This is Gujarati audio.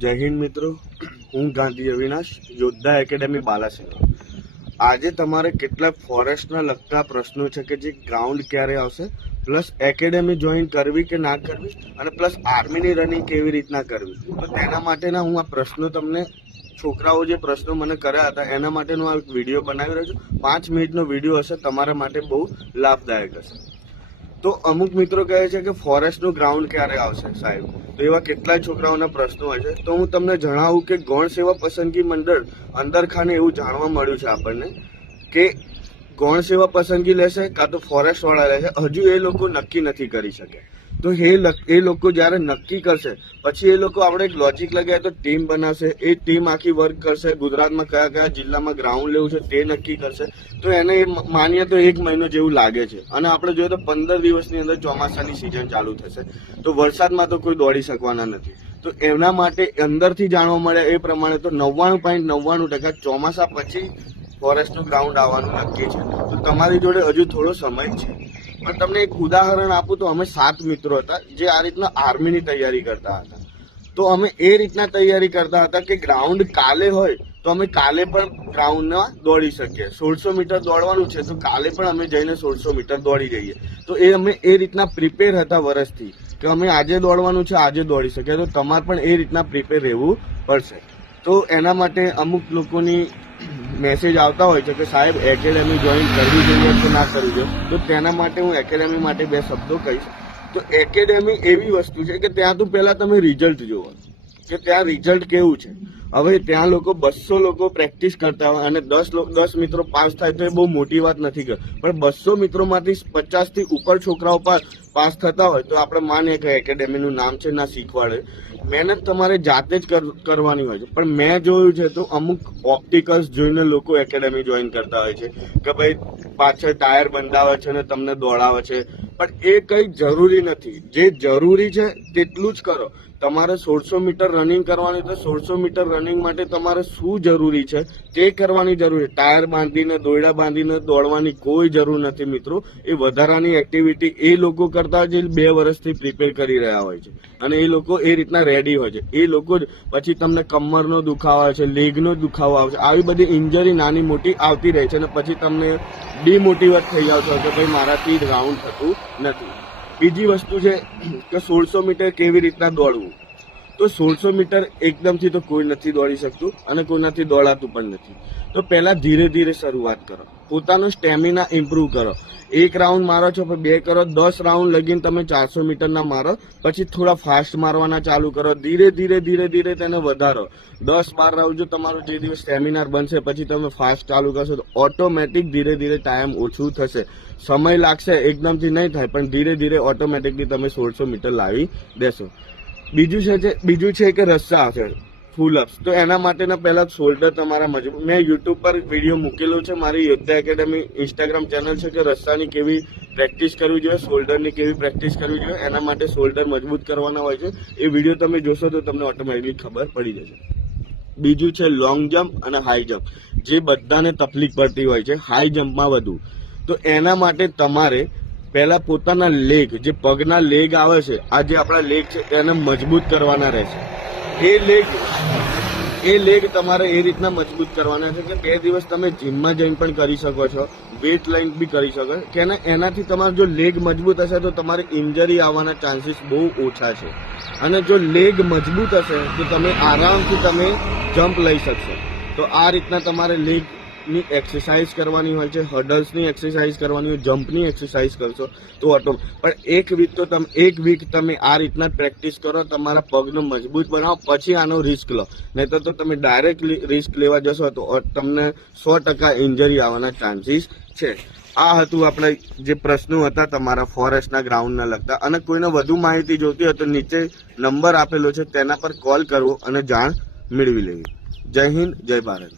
જય હિન્દ મિત્રો. હું ગાંધી અવિનાશ, યોદ્ધા એકેડેમી બાલાસિંહ આજે તમારે કેટલાક ફોરેસ્ટના લગતા પ્રશ્નો છે કે જે ગ્રાઉન્ડ ક્યારે આવશે? પ્લસ એકેડેમી જોઈન કરવી કે ના કરવી? અને પ્લસ આર્મીની રનિંગ કેવી રીતના કરવી? તો તેના માટેના હું આ પ્રશ્નો તમને, છોકરાઓ જે પ્રશ્નો મને કર્યા હતા, એના માટેનો આ વીડિયો બનાવી રહ્યો છું. પાંચ મિનિટનો વીડિયો હશે, તમારા માટે બહુ લાભદાયક હશે. તો અમુક મિત્રો કહે છે કે ફોરેસ્ટનું ગ્રાઉન્ડ ક્યારે આવશે, સાહેબ? તો એવા કેટલાય છોકરાઓના પ્રશ્નો છે. તો હું તમને જણાવું કે ગૌણ સેવા પસંદગી મંડળ અંદરખાને એવું જાણવા મળ્યું છે આપણને કે ગૌણ સેવા પસંદગી લેશે કાં તો ફોરેસ્ટવાળા લેશે. હજુ એ લોકો નક્કી નથી કરી શકે. તો એ એ લોકો જ્યારે નક્કી કરશે, પછી એ લોકો આપણે એક લોજિક લગાવે તો ટીમ બનાવશે, એ ટીમ આખી વર્ક કરશે, ગુજરાતમાં કયા કયા જિલ્લામાં ગ્રાઉન્ડ લેવું છે તે નક્કી કરશે. તો એને એ માનીએ તો એક મહિનો જેવું લાગે છે. અને આપણે જોઈએ તો પંદર દિવસની અંદર ચોમાસાની સિઝન ચાલુ થશે. તો વરસાદમાં તો કોઈ દોડી શકવાના નથી. તો એના માટે અંદરથી જાણવા મળે એ પ્રમાણે તો નવ્વાણું પોઈન્ટ નવ્વાણું ટકા ચોમાસા પછી ફોરેસ્ટનું ગ્રાઉન્ડ આવવાનું નક્કી છે. તો તમારી જોડે હજુ થોડો સમય છે. પણ તમને એક ઉદાહરણ આપું તો અમે સાત મિત્રો હતા જે આ રીતના આર્મીની તૈયારી કરતા હતા. તો અમે એ રીતના તૈયારી કરતા હતા કે ગ્રાઉન્ડ કાલે હોય તો અમે કાલે પણ ગ્રાઉન્ડમાં દોડી શકીએ. સોળસો મીટર દોડવાનું છે તો કાલે પણ અમે જઈને સોળસો મીટર દોડી જઈએ. તો એ અમે એ રીતના પ્રિપેર હતા વર્ષથી કે અમે આજે દોડવાનું છે, આજે દોડી શકીએ. તો તમારે પણ એ રીતના પ્રિપેર રહેવું પડશે. તો એના માટે અમુક લોકોની મેસેજ આવતા હોય છે કે સાહેબ એકેડેમી જોઈન કરવી જોઈએ કે ના કરવી જોઈએ? તો તેના માટે હું એકેડેમી માટે બે શબ્દો કહીશ. તો એકેડેમી એવી વસ્તુ છે કે ત્યાં તો પહેલાં તમે રિઝલ્ટ જુઓ. કે ત્યાં રિઝલ્ટ કેવું છે? હવે ત્યાં લોકો બસો લોકો પ્રેક્ટિસ કરતા હોય અને દસ દસ મિત્રો પાસ થાય તો એ બહુ મોટી વાત નથી પણ બસો મિત્રોમાંથી પચાસથી ઉપર છોકરાઓ પાસ પાસ થતા હોય તો આપણે માનીએ કે એકેડેમીનું નામ છે, ના શીખવાડે. મહેનત તમારે જાતે જ કર- કરવાની હોય છે. પણ મેં જોયું છે તો અમુક ઓપ્ટિકલ્સ જોઈને લોકો એકેડેમી જોઈન કરતા હોય છે કે ભાઈ પાછળ ટાયર બંધાવે છે ને તમને દોડાવે છે. પણ એ કંઈ જરૂરી નથી. જે જરૂરી છે તેટલું જ કરો. તમારે સોળસો મીટર રનિંગ કરવાની તો સોળસો મીટર રનિંગ માટે તમારે શું જરૂરી છે? તે કરવાની જરૂર છે. ટાયર બાંધીને, દોયડા બાંધીને દોડવાની કોઈ જરૂર નથી મિત્રો. એ વધારાની એક્ટિવિટી એ લોકો કરતા જે બે વર્ષથી પ્રિપેર કરી રહ્યા હોય છે. અને એ લોકો એ રીતના રેડી હોય છે. એ લોકો જ પછી તમને કમરનો દુખાવો છે, લેગનો દુખાવો આવે છે. આવી બધી ઇન્જરી નાની મોટી આવતી રહે છે અને પછી તમને ડિમોટિવેટ થઈ જાવ છો કે ભાઈ મારાથી રાઉન્ડ થતું નથી. બીજી વસ્તુ છે કે સોળસો મીટર કેવી રીતના દોડવું? તો સોળસો મીટર એકદમથી તો કોઈ નથી દોડી શકતું અને કોઈનાથી દોડાતું પણ નથી. તો પહેલાં ધીરે ધીરે શરૂઆત કરો. પોતાનો સ્ટેમિના ઇમ્પ્રૂવ કરો. એક રાઉન્ડ મારો છો બે કરો, દસ રાઉન્ડ લગીને તમે ચારસો મીટરના મારો. પછી થોડા ફાસ્ટ મારવાના ચાલુ કરો. ધીરે ધીરે ધીરે ધીરે તેને વધારો. દસ, બાર રાઉન્ડ જો તમારો જે દિવસ સ્ટેમિનાર બનશે, પછી તમે ફાસ્ટ ચાલુ કરશો, તો ઓટોમેટિક ધીરે ધીરે ટાઈમ ઓછું થશે. સમય લાગશે એકદમથી નહીં થાય, પણ ધીરે ધીરે ઓટોમેટિકલી તમે સોળસો મીટર લાવી દેશો. બીજું છે બીજું છે કે રસ્સા છે ફૂલ અપ્સ તો એના માટેના પહેલા શોલ્ડર તમારા મજબૂત મેં યુટ્યુબ પર વીડિયો મૂકેલો છે. મારી યોદ્ધા એકેડેમી ઇન્સ્ટાગ્રામ ચેનલ છે કે રસ્તાની કેવી પ્રેક્ટિસ કરવી જોઈએ શોલ્ડરની કેવી પ્રેક્ટિસ કરવી જોઈએ, એના માટે શોલ્ડર મજબૂત કરવાના હોય છે. એ વીડિયો તમે જોશો તો તમને ઓટોમેટિકલી ખબર પડી જશે. બીજું છે લોંગ જમ્પ અને હાઈ જમ્પ જે બધાને તકલીફ પડતી હોય છે હાઈ જમ્પમાં વધુ. તો એના માટે તમારે પહેલા પોતાના લેગ જે પગના લેગ આવે છે, આ જે આપણા લેગ છે, તેને મજબૂત કરવાના રહેશે. એ લેગ એ લેગ તમારે એ રીતના મજબૂત કરવાના છે કે બે દિવસ તમે જીમમાં જઈને પણ કરી શકો છો વેટ લાઇન બી કરી શકો છો. કે એનાથી તમારો જો લેગ મજબૂત હશે તો તમારે ઇન્જરી આવવાના ચાન્સીસ બહુ ઓછા છે. અને જો લેગ મજબૂત હશે તો તમે આરામથી તમે જમ્પ લઈ શકશો. તો આ રીતના તમારે લેગ ની એક્સરસાઇઝ કરવાની હોય છે હર્ડલ્સની એક્સરસાઇઝ કરવાની હોય જમ્પની એક્સરસાઇઝ કરશો, તો ઓટો પણ એક વીક તો તમે, એક વીક તમે આ રીતના પ્રેક્ટિસ કરો, તમારા પગને મજબૂત બનાવો, પછી આનો રિસ્ક લો. નહીં તો તમે ડાયરેક્ટલી રિસ્ક લેવા જશો તો તમને સો ટકા ઇન્જરી આવવાના ચાન્સીસ છે. આ હતું આપણે જે પ્રશ્નો હતા તમારા ફોરેસ્ટના ગ્રાઉન્ડના લગતા, અને કોઈને વધુ માહિતી જોઈતી હોય તો નીચે નંબર આપેલો છે, તેના પર કોલ કરવો અને જાણ મેળવી લેવી. જય હિન્દ, જય ભારત.